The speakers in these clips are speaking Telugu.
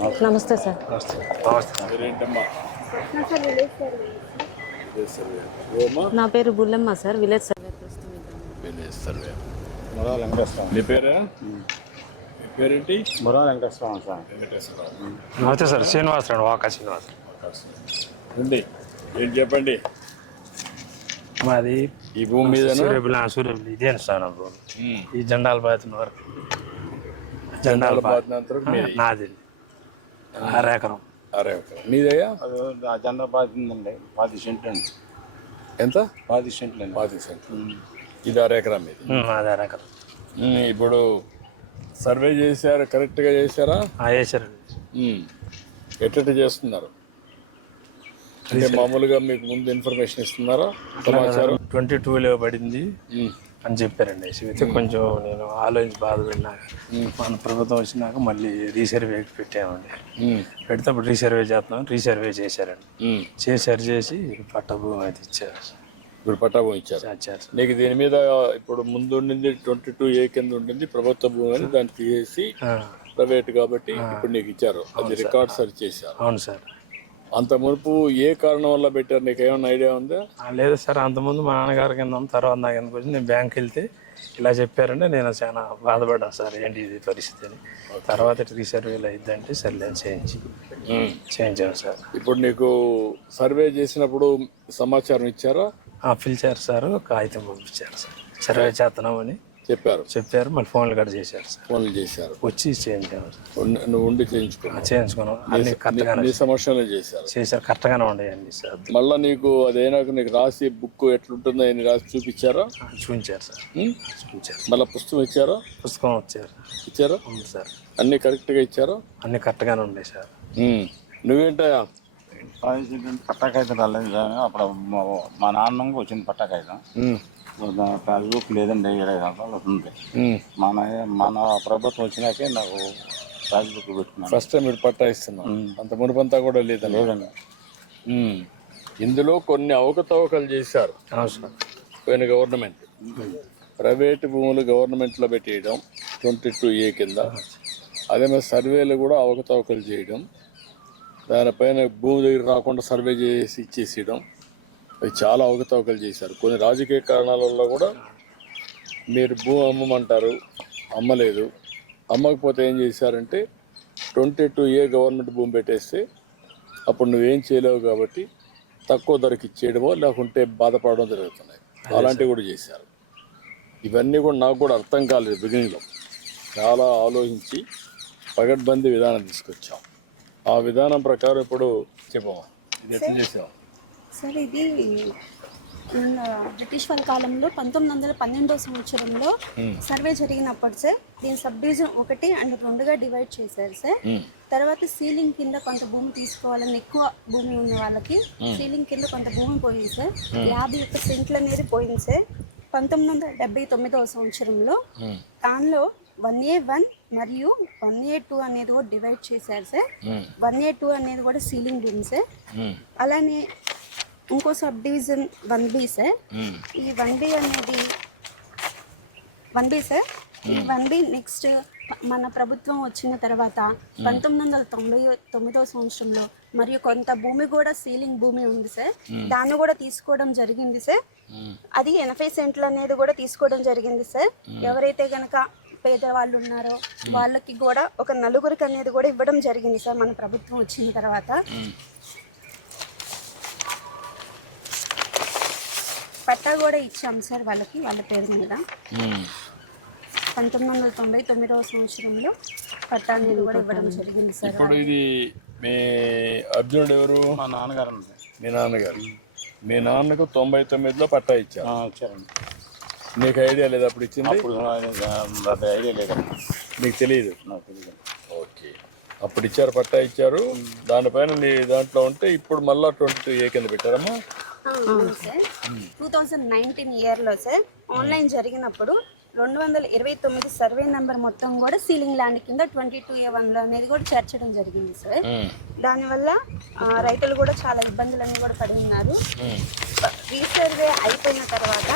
నమస్తే సార్. మీరేంటమ్మా? Village survey. ఓమా? నా పేరు Bullamma sir. Village survey. Village survey. Mura Venkateswaram. మీ పేరా? మీ పేరేంటి? మురా వెంకటేశ్వరం సార్. వెంకటేశ్వరరావు. నమస్తే సార్. శ్రీనివాసరావు, వాకా శ్రీనివాస్. ఉంది. ఏం చెప్పండి. మాది ఈ భూమి మీద సూర్యబిల్లి ఇదే సార్. నా భూమి ఈ జెండాల బాధితుల వరకు. జెండాల బాధితులు నాది 6 ఎకరం. 6 ఎకరం. నీదయ్యా? జెండా బాధిందండి. 10 సెంట్లు అండి. ఎంత? 10 సెంట్లు అండి. 10 సెంట్లు. ఇది 6 ఎకరం మీది. నాది 6 ఎకరం. ఇప్పుడు సర్వే చేశారు, కరెక్ట్గా చేశారా? చేశారండి. ఎట్లా చేస్తున్నారు అంటే మామూలుగా మీకు ముందు ఇన్ఫర్మేషన్ ఇస్తున్నారా? సమాచారం 22లో పడింది అని చెప్పారండి. అయితే కొంచెం నేను ఆలోచించి బాధపడినాక మన ప్రభుత్వం వచ్చినాక మళ్ళీ రీసర్వే పెట్టామండి. పెడితే అప్పుడు రీసర్వే చేస్తున్నాం. రీసర్వే చేశారండి. చేసి పట్ట భూమి అయితే ఇచ్చారు. ఇప్పుడు పట్టా భూమి ఇచ్చారు. నీకు దీని మీద ఇప్పుడు ముందు ఉండింది 22A కింద ఉండింది ప్రభుత్వ భూమి అని, దాన్ని తీసేసి ప్రైవేట్ కాబట్టి ఇప్పుడు నీకు ఇచ్చారు. అది రికార్డ్ సరి చేశారు. అవును సార్. అంత మునుపు ఏ కారణం వల్ల పెట్టారు? నీకు ఏమైనా ఐడియా ఉందా? లేదు సార్. అంతకుముందు మా నాన్నగారి కింద తర్వాత నా కిందకు వచ్చి నేను బ్యాంక్కి వెళ్తే ఇలా చెప్పారంటే నేను చాలా బాధపడ్డాను సార్. ఏంటి ఇది పరిస్థితి అని. తర్వాత రీసర్వేలు అయిద్దంటే సర్లే చేయించాను సార్. ఇప్పుడు నీకు సర్వే చేసినప్పుడు సమాచారం ఇచ్చారా? పిలిచారు సార్. కాగితం పంపించారు సార్. సర్వే చేస్తున్నామని చెప్పారు. మళ్ళీ ఫోన్లు కట్ చేశారు సార్. ఫోన్లు చేశారు. వచ్చి చేయించాము సార్. నువ్వు ఉండి చేయించుకున్నాం. అన్ని కరెక్ట్గానే సమస్యలు చేశారు. కరెక్ట్గానే ఉండేయండి సార్. మళ్ళీ నీకు అదైనాక నీకు రాసి బుక్ ఎట్లుంటుందో అని రాసి చూపించారా? చూపించారు సార్. చూపించారు. మళ్ళీ పుస్తకం ఇచ్చారా? పుస్తకం ఇచ్చారా? ఉంది సార్. అన్ని కరెక్ట్గా ఇచ్చారా? అన్ని కరెక్ట్గానే ఉండే సార్. నువ్వేంటయా? పట్టాకాయితం రాలేదు సార్. అప్పుడు మా నాన్న వచ్చింది పట్టాకాయితం. పాస్బుక్ లేదండి. 20 సంవత్సరాలు వస్తుంది. మన ప్రభుత్వం వచ్చినాకే నాకు పాస్బుక్ పెట్టుకున్నాను. ఫస్ట్ టైం మీరు పట్టా ఇస్తున్నాను. అంత మునుపంతా కూడా లేదండి. ఇందులో కొన్ని అవకతవకలు చేశారు పోయిన గవర్నమెంట్. ప్రైవేటు భూములు గవర్నమెంట్లో పెట్టేయడం 22A కింద. అదే మరి సర్వేలు కూడా అవకతవకలు చేయడం, దానిపైన భూమి దగ్గర రాకుండా సర్వే చేసి ఇచ్చేసేయడం, అవి చాలా అవకతవకలు చేశారు. కొన్ని రాజకీయ కారణాల వల్ల కూడా మీరు భూమి అమ్మమంటారు, అమ్మలేదు. అమ్మకపోతే ఏం చేశారంటే 22A గవర్నమెంట్ భూమి పెట్టేస్తే అప్పుడు నువ్వేం చేయలేవు కాబట్టి తక్కువ ధరకి ఇచ్చేయడమో లేకుంటే బాధపడడం జరుగుతున్నాయి. అలాంటివి కూడా చేశారు. ఇవన్నీ కూడా నాకు కూడా అర్థం కాలేదు బిగినింగ్లో. చాలా ఆలోచించి పగడ్బందీ విధానం తీసుకొచ్చాం. ఆ విధానం ప్రకారం ఇప్పుడు చెప్పమా, ఇది ఎట్లా చేసాం సార్? ఇది బ్రిటిష్ వాళ్ళ కాలంలో 1912వ సంవత్సరంలో సర్వే జరిగినప్పుడు సార్ దీని సబ్ డివిజన్ 1 and 2గా డివైడ్ చేశారు సార్. తర్వాత సీలింగ్ కింద కొంత భూమి తీసుకోవాలని ఎక్కువ భూమి ఉన్న వాళ్ళకి సీలింగ్ కింద కొంత భూమి పోయింది సార్. 51 సెంట్లు అనేది పోయింది సార్ 1979వ సంవత్సరంలో. దానిలో 1A1 మరియు 1A2 అనేది కూడా డివైడ్ చేశారు సార్. 1A2 అనేది కూడా సీలింగ్ భూమి సార్. అలానే ఇంకో సబ్ డివిజన్ 1B సార్. ఈ 1B అనేది 1B సార్. ఈ 1B నెక్స్ట్ మన ప్రభుత్వం వచ్చిన తర్వాత 1999వ సంవత్సరంలో మరియు కొంత భూమి కూడా సీలింగ్ భూమి ఉంది సార్. దాన్ని కూడా తీసుకోవడం జరిగింది సార్. అది 80 సెంట్లు అనేది కూడా తీసుకోవడం జరిగింది సార్. ఎవరైతే గనక పేదవాళ్ళు ఉన్నారో వాళ్ళకి కూడా ఒక 4గురికి అనేది కూడా ఇవ్వడం జరిగింది సార్ మన ప్రభుత్వం వచ్చిన తర్వాత. పట్టా కూడా ఇచ్చాం సార్ వాళ్ళకి, వాళ్ళ పేరు మీద. 1999వ సంవత్సరంలో పట్టా అనేది కూడా ఇవ్వడం జరిగింది సార్. ఇప్పుడు ఇది మీ అర్జునుడు ఎవరు? మా నాన్నగారు. మీ నాన్నగారు. మీ నాన్నకు 99లో పట్టా ఇచ్చారండి. నీకు ఐడియా లేదు అప్పుడు ఇచ్చింది? ఐడియా లేదు, నీకు తెలియదు? నాకు తెలియదు. ఓకే. అప్పుడు ఇచ్చారు, పట్టా ఇచ్చారు. దానిపైన నీ దాంట్లో ఉంటే ఇప్పుడు మళ్ళీ 22A కింద పెట్టారమ్మా? అవును సార్. 2019 ఇయర్లో సార్ ఆన్లైన్ జరిగినప్పుడు 229 సర్వే నెంబర్ మొత్తం కూడా సీలింగ్ ల్యాండ్ కింద 22A1లో అనేది కూడా చేర్చడం జరిగింది సార్. దానివల్ల రైతులు కూడా చాలా ఇబ్బందులన్నీ కూడా పడి ఉన్నారు. రీసర్వే అయిపోయిన తర్వాత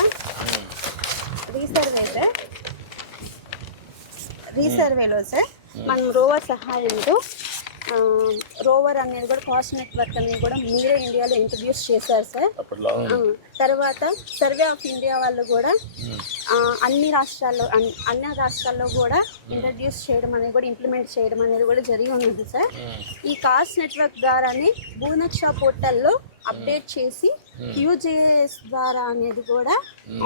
రీసర్వేలో సార్ మనం రోవర్ సహాయంతో రోవర్ అనేది కూడా కాస్ట్ నెట్వర్క్ అనేది కూడా మీరే ఇండియాలో ఇంట్రడ్యూస్ చేశారు సార్. అప్పట్లో తర్వాత సర్వే ఆఫ్ ఇండియా వాళ్ళు కూడా అన్ని రాష్ట్రాల్లో కూడా ఇంట్రడ్యూస్ చేయడం అనేది కూడా ఇంప్లిమెంట్ చేయడం అనేది కూడా జరిగి ఉన్నది సార్. ఈ కాస్ట్ నెట్వర్క్ ద్వారానే భూనక్ష పోర్టల్లో అప్డేట్ చేసి యూజేఎస్ ద్వారా అనేది కూడా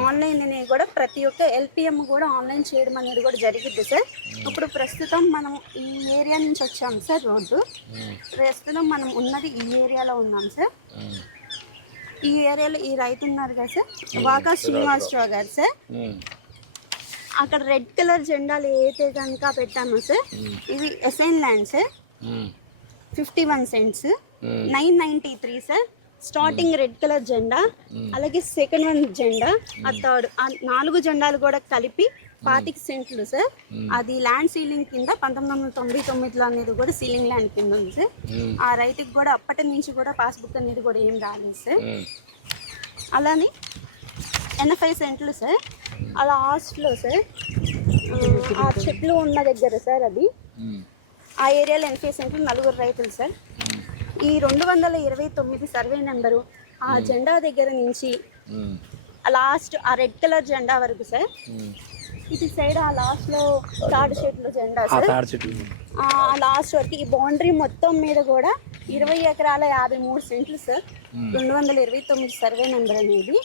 ఆన్లైన్ అనేది కూడా ప్రతి ఒక్క ఎల్పిఎం కూడా ఆన్లైన్ చేయడం అనేది కూడా జరిగింది సార్. ఇప్పుడు ప్రస్తుతం మనం ఈ ఏరియా నుంచి వచ్చాం సార్. రోడ్డు ప్రస్తుతం మనం ఉన్నది ఈ ఏరియాలో ఉన్నాం సార్. ఈ ఏరియాలో ఈ రైతు ఉన్నారు కదా సార్, వాకా శ్రీనివాసరావు గారు సార్. అక్కడ రెడ్ కలర్ జెండాలు ఏదైతే కనుక పెట్టామో సార్, ఇవి S N land sir. 51 cents 993 sir. Starting red colour జెండా, అలాగే సెకండ్ వన్ జెండా, ఆ థర్డ్, ఆ 4 జెండాలు కూడా కలిపి 25 సెంట్లు సార్. అది ల్యాండ్ సీలింగ్ కింద 1999లో అనేది కూడా సీలింగ్ ల్యాండ్ కింద ఉంది సార్. ఆ రైతుకి కూడా అప్పటి నుంచి కూడా పాస్బుక్ అనేది కూడా ఏం రాలేదు సార్. అలానే 80 సెంట్లు సార్. అలా లాస్ట్లో సార్ ఆ చెట్లు ఉన్న దగ్గర సార్, అది ఆ ఏరియాలో 80 సెంట్లు 4 రైతులు సార్. ఈ 229 సర్వే నెంబరు ఆ జెండా దగ్గర నుంచి లాస్ట్ ఆ రెడ్ కలర్ జెండా వరకు సార్. ఇటు సైడ్ ఆ లాస్ట్లో తాడి చెట్లు జెండా సార్. ఆ లాస్ట్ వరకు ఈ బౌండరీ మొత్తం మీద కూడా 20 ఎకరాల 53 సెంట్లు సార్. 229 సర్వే నెంబర్ అనేది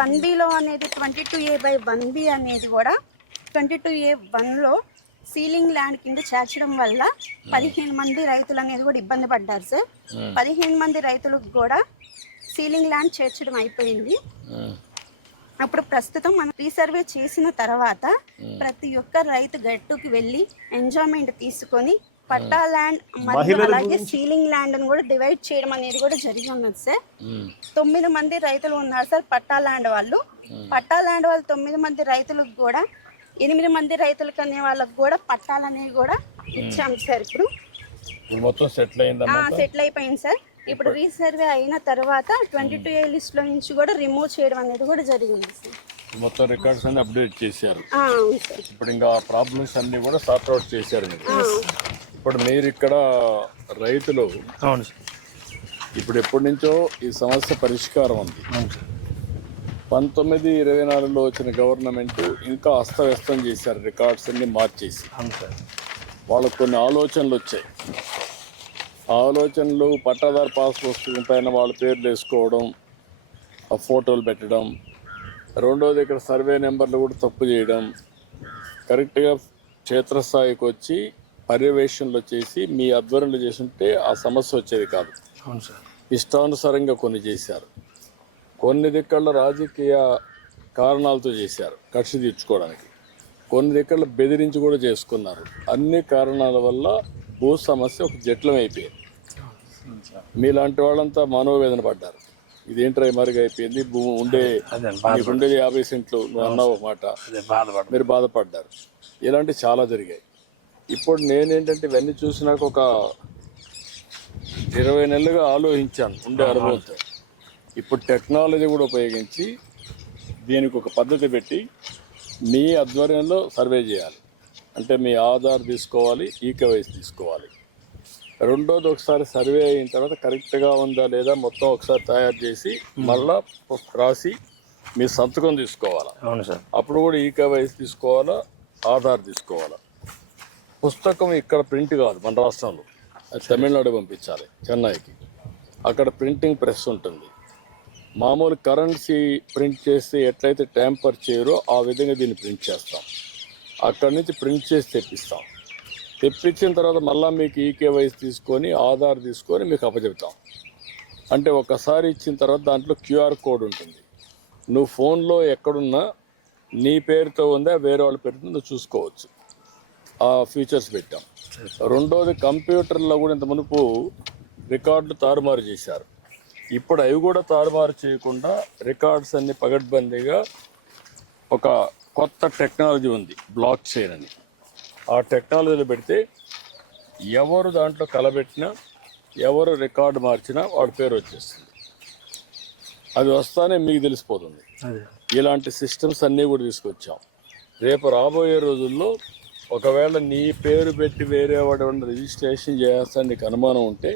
1Bలో అనేది 22A/1B అనేది కూడా 22A1లో సీలింగ్ ల్యాండ్ కింద చేర్చడం వల్ల 15 మంది రైతులు అనేది కూడా ఇబ్బంది పడ్డారు సార్. 15 మంది రైతులకు కూడా సీలింగ్ ల్యాండ్ చేర్చడం అయిపోయింది. అప్పుడు ప్రస్తుతం మనం రీసర్వే చేసిన తర్వాత ప్రతి ఒక్క రైతు గట్టుకు వెళ్ళి ఎంజాయ్మెంట్ తీసుకొని పట్టా ల్యాండ్ మరియు అలాగే సీలింగ్ ల్యాండ్ కూడా డివైడ్ చేయడం అనేది కూడా జరిగి ఉన్నది సార్. 9 మంది రైతులు ఉన్నారు సార్ పట్టా ల్యాండ్ వాళ్ళు. పట్టా ల్యాండ్ వాళ్ళు 9 మంది రైతులకు కూడా 8 మంది రైతులకు అనే వాళ్ళకు కూడా పట్టాలు అనేవి కూడా ఇచ్చాం సార్. ఇప్పుడు మొత్తం సెటిల్ అయిపోయింది సార్. ఇప్పుడు రీసర్వే అయిన తర్వాత 22A లిస్ట్లో నుంచి కూడా రిమూవ్ చేయడం అనేది కూడా జరిగింది సార్. మొత్తం రికార్డ్స్ అన్ని అప్డేట్ చేశారు. అవును సార్. ఇప్పుడు ఇంకా ప్రాబ్లమ్స్ అన్ని కూడా సార్ట్ అవుట్ చేశారు మీరు. ఇప్పుడు మీరు ఇక్కడ రైతులు అవును సార్. ఇప్పుడు ఎప్పటి నుంచో ఈ సమస్య పరిష్కారం ఉంది. 1924లో వచ్చిన గవర్నమెంట్ ఇంకా అస్తవ్యస్తం చేశారు, రికార్డ్స్ అన్ని మార్చేసి. వాళ్ళకు కొన్ని ఆలోచనలు వచ్చాయి. ఆలోచనలు పట్టాదారు పాస్ పుస్తకం పైన వాళ్ళ పేర్లు వేసుకోవడం, ఆ ఫోటోలు పెట్టడం, రెండోది ఇక్కడ సర్వే నెంబర్లు కూడా తప్పు చేయడం, కరెక్ట్గా క్షేత్రస్థాయికి వచ్చి పర్యవేక్షణలు చేసి మీ ఆధ్వర్యంలో చేస్తుంటే ఆ సమస్య వచ్చేది కాదు. ఇష్టానుసారంగా కొన్ని చేశారు. కొన్ని దిక్కల్లో రాజకీయ కారణాలతో చేశారు, కక్ష తీర్చుకోవడానికి. కొన్ని దిక్కల్లో బెదిరించి కూడా చేసుకున్నారు. అన్ని కారణాల వల్ల భూ సమస్య ఒక జట్లం అయిపోయింది. మీలాంటి వాళ్ళంతా మనోవేదన పడ్డారు. ఇదేంట్రా మరుగు అయిపోయింది, భూమి ఉండేది 50 సెంట్లు, నువ్వు అన్నావు ఒక మాట, మీరు బాధపడ్డారు. ఇలాంటివి చాలా జరిగాయి. ఇప్పుడు నేనేంటంటే ఇవన్నీ చూసినాక ఒక 20 నెలలుగా ఆలోచించాను ఉండే అనుభవంతో. ఇప్పుడు టెక్నాలజీ కూడా ఉపయోగించి దీనికి ఒక పద్ధతి పెట్టి మీ ఆధ్వర్యంలో సర్వే చేయాలి. అంటే మీ ఆధార్ తీసుకోవాలి, ఈకేవైసీ తీసుకోవాలి. రెండోది ఒకసారి సర్వే అయిన తర్వాత కరెక్ట్గా ఉందా లేదా మొత్తం ఒకసారి తయారు చేసి మళ్ళా రాసి మీ సంతకం తీసుకోవాలా. అవును సార్. అప్పుడు కూడా ఈకేవైసీ తీసుకోవాలా, ఆధార్ తీసుకోవాలా. పుస్తకం ఇక్కడ ప్రింట్ కాదు మన రాష్ట్రంలో, అది తమిళనాడు పంపించాలి, చెన్నైకి. అక్కడ ప్రింటింగ్ ప్రెస్ ఉంటుంది. మామూలు కరెన్సీ ప్రింట్ చేస్తే ఎట్లయితే ట్యాంపర్ చేయరో ఆ విధంగా దీన్ని ప్రింట్ చేస్తాం. అక్కడి నుంచి ప్రింట్ చేసి తెప్పిస్తాం. తెప్పించిన తర్వాత మళ్ళీ మీకు ఈకేవైసీ తీసుకొని ఆధార్ తీసుకొని మీకు అప్పచెప్తాం. అంటే ఒకసారి ఇచ్చిన తర్వాత దాంట్లో క్యూఆర్ కోడ్ ఉంటుంది. నువ్వు ఫోన్లో ఎక్కడున్నా నీ పేరుతో ఉందా వేరే వాళ్ళ పేరుతో నువ్వు చూసుకోవచ్చు. ఆ ఫీచర్స్ పెట్టాం. రెండోది కంప్యూటర్లో కూడా ఇంత మునుపు రికార్డులు తారుమారు చేశారు. ఇప్పుడు అవి కూడా తారుమారు చేయకుండా రికార్డ్స్ అన్ని పగడ్బందీగా ఒక కొత్త టెక్నాలజీ ఉంది, బ్లాక్ చైన్ అని. ఆ టెక్నాలజీలో పెడితే ఎవరు దాంట్లో కలబెట్టినా, ఎవరు రికార్డు మార్చినా వాడి పేరు వచ్చేస్తుంది. అది వస్తానే మీకు తెలిసిపోతుంది. ఇలాంటి సిస్టమ్స్ అన్నీ కూడా తీసుకొచ్చాం. రేపు రాబోయే రోజుల్లో ఒకవేళ నీ పేరు పెట్టి వేరే వాడు రిజిస్ట్రేషన్ చేస్తాను నీకు అనుమానం ఉంటే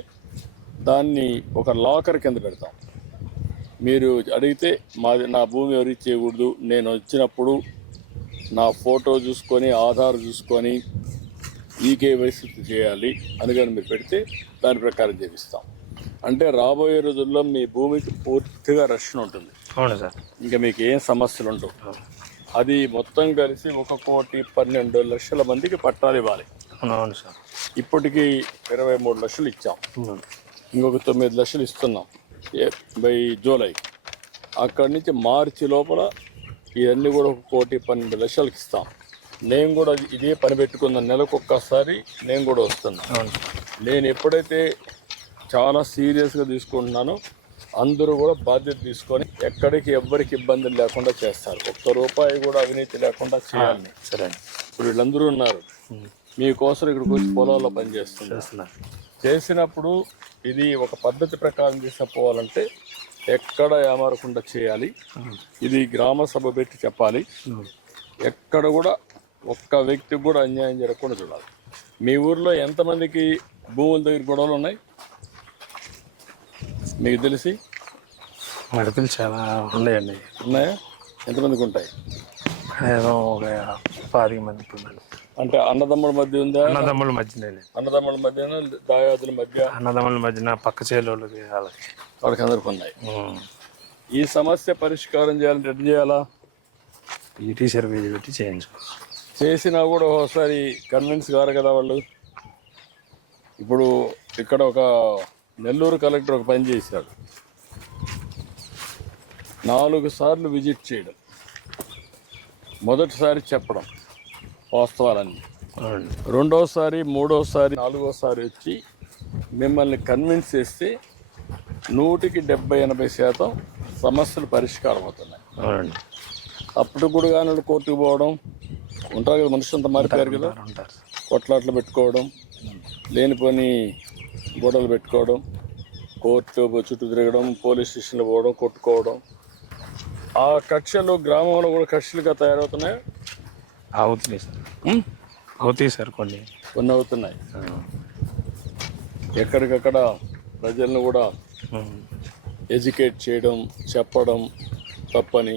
దాన్ని ఒక లాకర్ కింద పెడతాం. మీరు అడిగితే నా భూమి ఎవరికి చేయకూడదు, నేను వచ్చినప్పుడు నా ఫోటో చూసుకొని ఆధార్ చూసుకొని ఈకేవైసీ చేయాలి అందుకని మీరు పెడితే దాని ప్రకారం చేపిస్తాం. అంటే రాబోయే రోజుల్లో మీ భూమికి పూర్తిగా రక్షణ ఉంటుంది. అవును సార్. ఇంకా మీకు ఏం సమస్యలు ఉండవు. అది మొత్తం కలిసి 1,12,00,000 మందికి పట్టాలు ఇవ్వాలి. అవును సార్. ఇప్పటికీ 23 లక్షలు ఇచ్చాం, ఇంకొక 9 లక్షలు ఇస్తున్నాం బై జూలై. అక్కడి నుంచి మార్చి లోపల ఇవన్నీ కూడా 1,12,00,000 ఇస్తాం. నేను కూడా ఇదే పని పెట్టుకున్న నెలకు ఒక్కసారి నేను కూడా వస్తున్నాను. నేను ఎప్పుడైతే చాలా సీరియస్గా తీసుకుంటున్నానో అందరూ కూడా బాధ్యత తీసుకొని ఎక్కడికి ఎవ్వరికి ఇబ్బందులు లేకుండా చేస్తారు. ₹1 కూడా అవినీతి లేకుండా చేయాలి. సరే. ఇప్పుడు వీళ్ళందరూ ఉన్నారు మీకోసం ఇక్కడికి వచ్చి పొలాల్లో పనిచేస్తున్నారు. చేసినప్పుడు ఇది ఒక పద్ధతి ప్రకారం తీసుకుపోవాలంటే ఎక్కడ ఏమారకుండా చేయాలి. ఇది గ్రామ సభ పెట్టి చెప్పాలి. ఎక్కడ కూడా ఒక్క వ్యక్తికి కూడా అన్యాయం జరగకుండా చూడాలి. మీ ఊర్లో ఎంతమందికి భూముల దగ్గర గొడవలు ఉన్నాయి మీకు తెలిసి? మడతలు చాలా ఉన్నాయండి. ఉన్నాయా? ఎంతమందికి ఉంటాయి? ఏదో ఒక 10 మంది. అంటే అన్నదమ్ముల మధ్య ఉందా? అన్నదమ్ముల మధ్యనే. అన్నదమ్ముల మధ్య, దాయాదుల మధ్య, అన్నదమ్ముల మధ్యన పక్క చేలోళ్ళకి వాళ్ళకి అందరికి ఉన్నాయి. ఈ సమస్య పరిష్కారం చేయాలంటే ఎట్లా చేయాలా? ఈటీ సర్వే పెట్టి చేయించుకో. చేసినా కూడా ఒకసారి కన్విన్స్ కారు కదా వాళ్ళు. ఇప్పుడు ఇక్కడ ఒక నెల్లూరు కలెక్టర్ ఒక పని చేశాడు. 4 సార్లు విజిట్ చేయడం, మొదటిసారి చెప్పడం వాస్తవాలన్నీ, రెండోసారి, మూడోసారి, 4వసారి వచ్చి మిమ్మల్ని కన్విన్స్ చేస్తే 100-80% సమస్యలు పరిష్కారం అవుతున్నాయి. అప్పుడు కూడా కానీ కోర్టుకు పోవడం ఉంటారు కదా, మనుషులంతా మారిపోయారు కదా, కొట్లాట్లు పెట్టుకోవడం, లేనిపోని గొడవలు పెట్టుకోవడం, కోర్టు చుట్టూ తిరగడం, పోలీస్ స్టేషన్లో పోవడం, కొట్టుకోవడం. ఆ కక్షలు గ్రామంలో కూడా కక్షలుగా తయారవుతున్నాయి. అవుతున్నాయి సార్. అవుతాయి సార్. కొన్ని అవుతున్నాయి. ఎక్కడికక్కడ ప్రజలను కూడా ఎడ్యుకేట్ చేయడం, చెప్పడం తప్పని.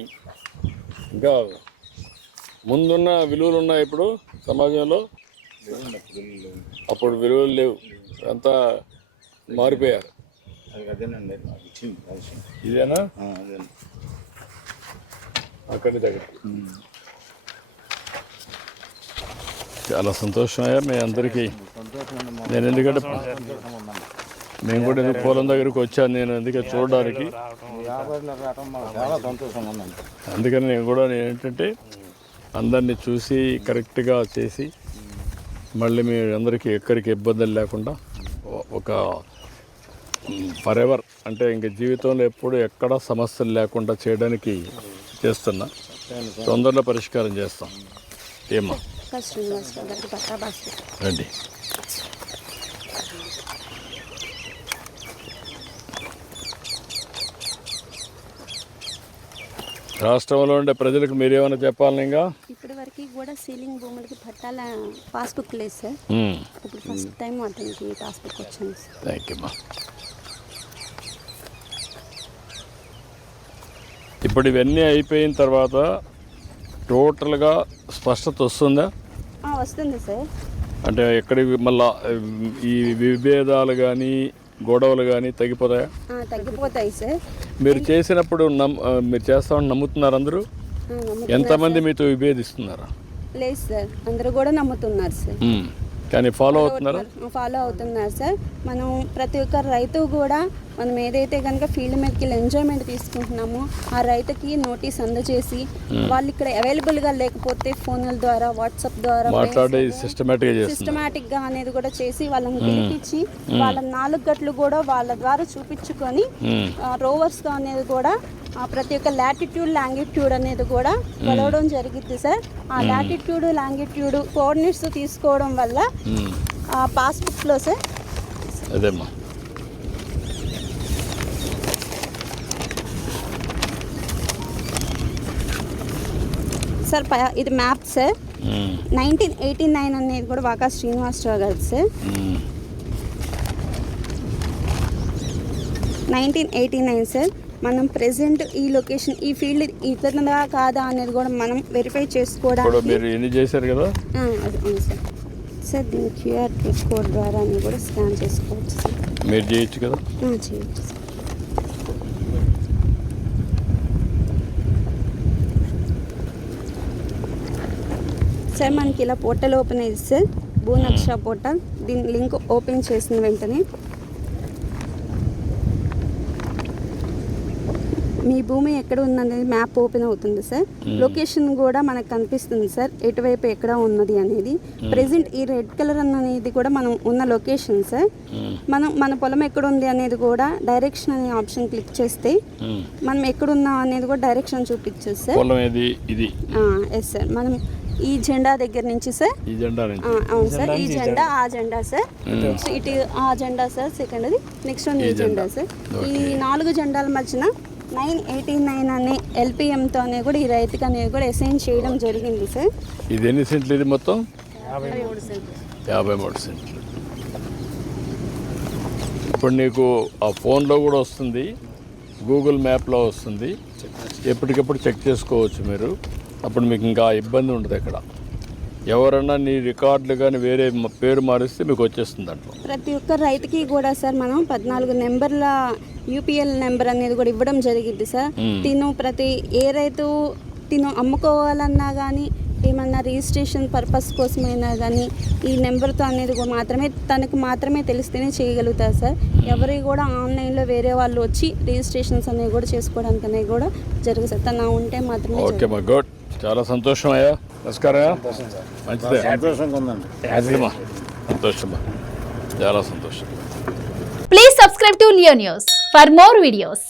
ఇంకా ముందున్న విలువలు ఉన్నాయి ఇప్పుడు సమాజంలో, అప్పుడు విలువలు లేవు, అంతా మారిపోయారు. అదేనండి ఇదేనా? అదే అక్కడి దగ్గర చాలా సంతోషమయ్యా మీ అందరికీ. నేను ఎందుకంటే మేము కూడా ఎందుకు పొలం దగ్గరకు వచ్చాను, నేను ఎందుకంటే చూడడానికి. చాలా సంతోషంగా ఉందండి. అందుకని నేను కూడా ఏంటంటే అందరినీ చూసి కరెక్ట్గా చేసి మళ్ళీ మీ అందరికీ ఎక్కడికి ఇబ్బందులు లేకుండా ఒక ఫరెవర్ అంటే ఇంక జీవితంలో ఎప్పుడు ఎక్కడ సమస్యలు లేకుండా చేయడానికి చేస్తున్నా. తొందరలో పరిష్కారం చేస్తాం. ఏమా రండి. రాష్ట్రంలో ఉండే ప్రజలకు మీరేమైనా చెప్పాలని? ఇంకా ఇప్పటి వరకు కూడా సీలింగ్ భూములకి పట్టాల పాస్బుక్ లేదు సార్. ఇప్పుడు ఫస్ట్ టైం అతనికి పాస్బుక్ వచ్చింది సార్. థ్యాంక్ యూ అమ్మా. ఇప్పుడు ఇవన్నీ అయిపోయిన తర్వాత టోటల్గా స్పష్టత వస్తుందా? వస్తుంది సార్. అంటే ఎక్కడికి మళ్ళా ఈ విభేదాలు కానీ గొడవలు కానీ తగ్గిపోతాయా? తగ్గిపోతాయి సార్. మీరు చేసినప్పుడు మీరు చేస్తామని నమ్ముతున్నారు అందరూ? ఎంతమంది మీతో విభేదిస్తున్నారా? లేదు సార్, అందరూ కూడా నమ్ముతున్నారు సార్. కానీ ఫాలో అవుతున్నారా? ఫాలో అవుతున్నారు సార్. మనం ప్రతి ఒక్క రైతు కూడా మనం ఏదైతే కనుక ఫీల్డ్ మీదకి ఎంజాయ్మెంట్ తీసుకుంటున్నామో ఆ రైతుకి నోటీస్ అందజేసి వాళ్ళు ఇక్కడ అవైలబుల్గా లేకపోతే ఫోన్ల ద్వారా, వాట్సాప్ ద్వారా మాట్లాడి సిస్టమేటిక్గా అనేది కూడా చేసి వాళ్ళని పిలిపించి వాళ్ళ 4 గట్లు కూడా వాళ్ళ ద్వారా చూపించుకొని రోవర్స్గా అనేది కూడా ప్రతి ఒక్క లాటిట్యూడ్, లాంగిట్యూడ్ అనేది కూడా కొలవడం జరిగింది సార్. ఆ లాటిట్యూడ్, లాంగిట్యూడ్ కోఆర్డినేట్స్ తీసుకోవడం వల్ల పాస్బుక్లో సార్ అదేమ్మా సార్ ఇది మ్యాప్ సార్ 1989 అనేది కూడా వాకా శ్రీనివాసరావు గారు సార్ 1989 సార్. మనం ప్రెసెంట్ ఈ లొకేషన్ ఈ ఫీల్డ్ ఇతరుదా కాదా అనేది కూడా మనం వెరిఫై చేసుకోవడానికి మీరు ఎన్ని చేశారు కదా అవును సార్. సార్ దీని క్యూఆర్ కోడ్ ద్వారా అని కూడా స్కాన్ చేసుకోవచ్చు సార్. మీరు చేయొచ్చు కదా. చేయొచ్చు సార్. సార్ మనకి ఇలా పోర్టల్ ఓపెన్ అయ్యింది సార్, భూనక్ష పోర్టల్. దీని లింక్ ఓపెన్ చేసిన వెంటనే మీ భూమి ఎక్కడ ఉందనేది మ్యాప్ ఓపెన్ అవుతుంది సార్. లొకేషన్ కూడా మనకు కనిపిస్తుంది సార్, ఎటువైపు ఎక్కడ ఉన్నది అనేది. ప్రెసెంట్ ఈ రెడ్ కలర్ అనేది కూడా మనం ఉన్న లొకేషన్ సార్. మన పొలం ఎక్కడ ఉంది అనేది కూడా డైరెక్షన్ అనే ఆప్షన్ క్లిక్ చేస్తే మనం ఎక్కడున్నాం అనేది కూడా డైరెక్షన్ చూపించదు సార్. Yes sir. మనం ఈ జెండా దగ్గర నుంచి సార్, అవును సార్, ఈ జెండా ఆ జెండా సార్, ఇటు ఆ జెండా సార్, సెకండ్ది నెక్స్ట్ వన్ ఈ జెండా సార్. ఈ 4 జెండాల మధ్యన 989 అనే ఎల్పిఎంతో అనేది కూడా ఈ రైతుకి అనేది కూడా అసైన్ చేయడం జరిగింది సార్. ఇది ఎన్ని సెంట్లు? ఇది మొత్తం 53 సెంట్లు. 53 సెంట్లు. ఇప్పుడు నీకు ఆ ఫోన్లో కూడా వస్తుంది, గూగుల్ మ్యాప్లో వస్తుంది, ఎప్పటికప్పుడు చెక్ చేసుకోవచ్చు మీరు. అప్పుడు మీకు ఇంకా ఇబ్బంది ఉండదు. అక్కడ ఎవరన్నా నీ రికార్డులు కానీ వేరే పేరు మారిస్తే మీకు వచ్చేస్తుంది దాంట్లో. ప్రతి ఒక్క రైతుకి కూడా సార్ మనం 14 నెంబర్ల యూపీఎల్ నెంబర్ అనేది కూడా ఇవ్వడం జరిగింది సార్. ఏ రైతు అమ్ముకోవాలన్నా కానీ ఏమన్నా రిజిస్ట్రేషన్ పర్పస్ కోసమైనా కానీ ఈ నెంబర్తో అనేది మాత్రమే తనకు మాత్రమే తెలిస్తేనే చేయగలుగుతారు సార్. ఎవరికి కూడా ఆన్లైన్లో వేరే వాళ్ళు వచ్చి రిజిస్ట్రేషన్స్ అనేవి కూడా చేసుకోవడానికి అనేది కూడా జరుగుతుంది సార్. తను ఉంటే మాత్రమే. ఓకే మా గుడ్, చాలా సంతోషం అయ్యా. నమస్కారం. మంచిదే, సంతోషంగా ఉందండి. సంతోషమా, చాలా సంతోషం. Please subscribe to Leo News for more videos.